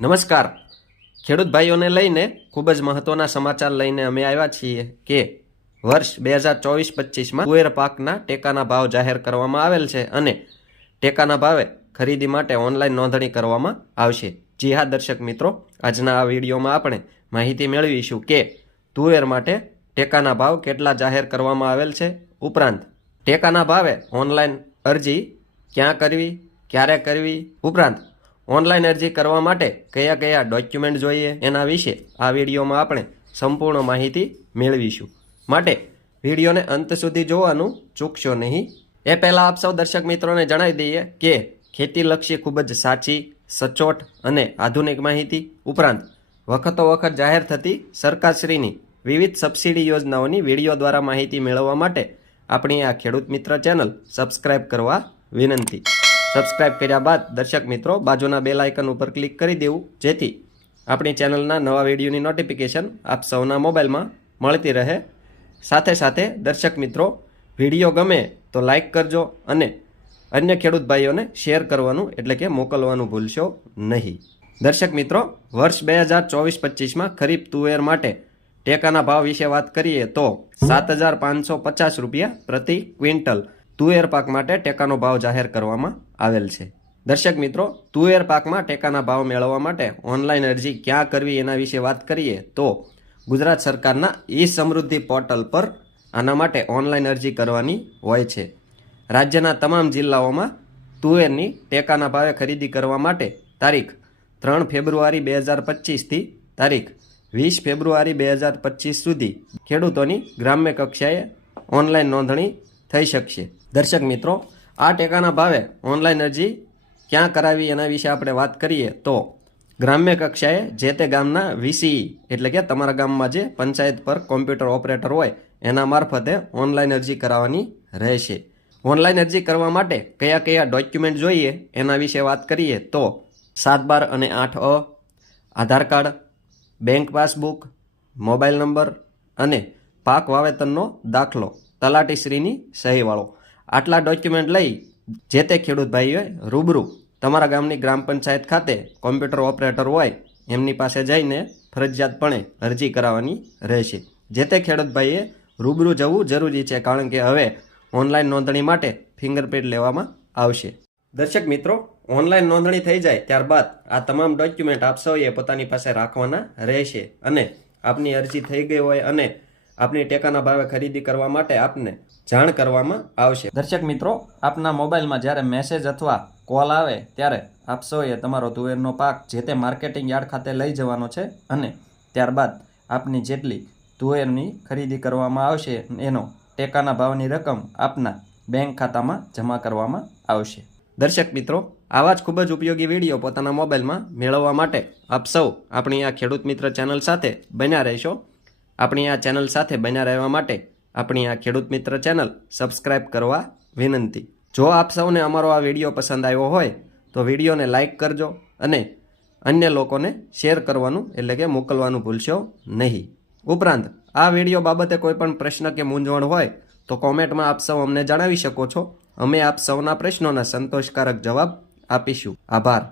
નમસ્કાર ખેડૂત ભાઈઓને લઈને ખૂબ જ મહત્વના સમાચાર લઈને અમે આવ્યા છીએ કે વર્ષ 2024-25માં તુવેર પાકના ટેકાના ભાવ જાહેર કરવામાં આવેલ છે અને ટેકાના ભાવે ખરીદી માટે ઓનલાઈન નોંધણી કરવામાં આવશે। જી હા દર્શક મિત્રો, આજના આ વિડીયોમાં આપણે માહિતી મેળવીશું કે તુવેર માટે ટેકાના ભાવ કેટલા જાહેર કરવામાં આવેલ છે, ઉપરાંત ટેકાના ભાવે ઓનલાઈન અરજી ક્યાં કરવી, ક્યારે કરવી, ઉપરાંત ઓનલાઈન અરજી કરવા માટે કયા કયા ડોક્યુમેન્ટ જોઈએ એના વિશે આ વિડીયોમાં આપણે સંપૂર્ણ માહિતી મેળવીશું। માટે વિડીયોને અંત સુધી જોવાનું ચૂકશો નહીં। એ પહેલાં આપ સૌ દર્શક મિત્રોને જણાવી દઈએ કે ખેતીલક્ષી ખૂબ જ સાચી, સચોટ અને આધુનિક માહિતી, ઉપરાંત વખતો વખત જાહેર થતી સરકારશ્રીની વિવિધ સબસિડી યોજનાઓની વિડીયો દ્વારા માહિતી મેળવવા માટે આપણી આ ખેડૂત મિત્ર ચેનલ સબસ્ક્રાઇબ કરવા વિનંતી। સબસ્ક્રાઇબ કર્યા બાદ દર્શક મિત્રો બાજુના બેલ આઇકન ઉપર ક્લિક કરી દેવું, જેથી આપણી ચેનલના નવા વિડીયોની નોટિફિકેશન આપ સૌના મોબાઈલમાં મળતી રહે। સાથે સાથે દર્શક મિત્રો, વિડીયો ગમે તો લાઇક કરજો અને અન્ય ખેડૂત ભાઈઓને શેર કરવાનું એટલે કે મોકલવાનું ભૂલશો નહીં। દર્શક મિત્રો, વર્ષ 2024-25માં ખરીફ તુવેર માટે ટેકાના ભાવ વિશે વાત કરીએ તો 7,550 રૂપિયા પ્રતિ ક્વિન્ટલ તુવેર પાક માટે ટેકાનો ભાવ જાહેર કરવામાં આવેલ છે। દર્શક મિત્રો, તુવેર પાકમાં ટેકાના ભાવ મેળવવા માટે ઓનલાઈન અરજી ક્યાં કરવી એના વિશે વાત કરીએ તો ગુજરાત સરકારના ઈ સમૃદ્ધિ પોર્ટલ પર આના માટે ઓનલાઈન અરજી કરવાની હોય છે। રાજ્યના તમામ જિલ્લાઓમાં તુવેરની ટેકાના ભાવે ખરીદી કરવા માટે તારીખ 3 ફેબ્રુઆરી 2025થી તારીખ 20 ફેબ્રુઆરી 2025 સુધી ખેડૂતોની ગ્રામ્ય કક્ષાએ ઓનલાઈન નોંધણી થઈ શકશે। દર્શક મિત્રો, આ ટેકાના ભાવે ઓનલાઈન અરજી ક્યાં કરાવી એના વિશે આપણે વાત કરીએ તો ગ્રામ્ય કક્ષાએ જે તે ગામના વીસીઈ એટલે કે તમારા ગામમાં જે પંચાયત પર કોમ્પ્યુટર ઓપરેટર હોય એના મારફતે ઓનલાઈન અરજી કરાવવાની રહેશે। ઓનલાઈન અરજી કરવા માટે કયા કયા ડોક્યુમેન્ટ જોઈએ એના વિશે વાત કરીએ તો 7/12 અને 8A, Aadhaar card, bank passbook, mobile number અને પાક વાવેતરનો દાખલો તલાટીશ્રીની સહીવાળો, આટલા ડોક્યુમેન્ટ લઈ જે તે ખેડૂત ભાઈઓએ રૂબરૂ તમારા ગામની ગ્રામ પંચાયત ખાતે કોમ્પ્યુટર ઓપરેટર હોય એમની પાસે જઈને ફરજિયાતપણે અરજી કરાવવાની રહેશે। જે તે ખેડૂત ભાઈએ રૂબરૂ જવું જરૂરી છે, કારણ કે હવે ઓનલાઈન નોંધણી માટે ફિંગરપ્રિન્ટ લેવામાં આવશે। દર્શક મિત્રો, ઓનલાઈન નોંધણી થઈ જાય ત્યારબાદ આ તમામ ડોક્યુમેન્ટ આપ સૌએ પોતાની પાસે રાખવાના રહેશે અને આપની અરજી થઈ ગઈ હોય અને આપની ટેકાના ભાવે ખરીદી કરવા માટે આપને જાણ કરવામાં આવશે। દર્શક મિત્રો, આપના મોબાઈલમાં જ્યારે મેસેજ અથવા કોલ આવે ત્યારે આપ સૌએ તમારો તુવેરનો પાક જે તે માર્કેટિંગ યાર્ડ ખાતે લઈ જવાનો છે અને ત્યારબાદ આપની જેટલી તુવેરની ખરીદી કરવામાં આવશે એનો ટેકાના ભાવની રકમ આપના બેંક ખાતામાં જમા કરવામાં આવશે। દર્શક મિત્રો, આવા જ ખૂબ જ ઉપયોગી વિડીયો પોતાના મોબાઈલમાં મેળવવા માટે આપ સૌ આપણી આ ખેડૂત મિત્ર ચેનલ સાથે બન્યા રહેશો। આપણી આ ચેનલ સાથે બન્યા રહેવા માટે આપણી આ ખેડૂત મિત્ર ચેનલ સબસ્ક્રાઇબ કરવા વિનંતી। જો આપ સૌને અમારો આ વિડીયો પસંદ આવ્યો હોય તો વિડીયોને લાઇક કરજો અને અન્ય લોકોને શેર કરવાનું એટલે કે મોકલવાનું ભૂલશો નહીં। ઉપરાંત આ વિડીયો બાબતે કોઈ પણ પ્રશ્ન કે મૂંઝવણ હોય તો કોમેન્ટમાં આપ સૌ અમને જણાવી શકો છો। અમે આપ સૌના પ્રશ્નોના સંતોષકારક જવાબ આપીશું। આભાર।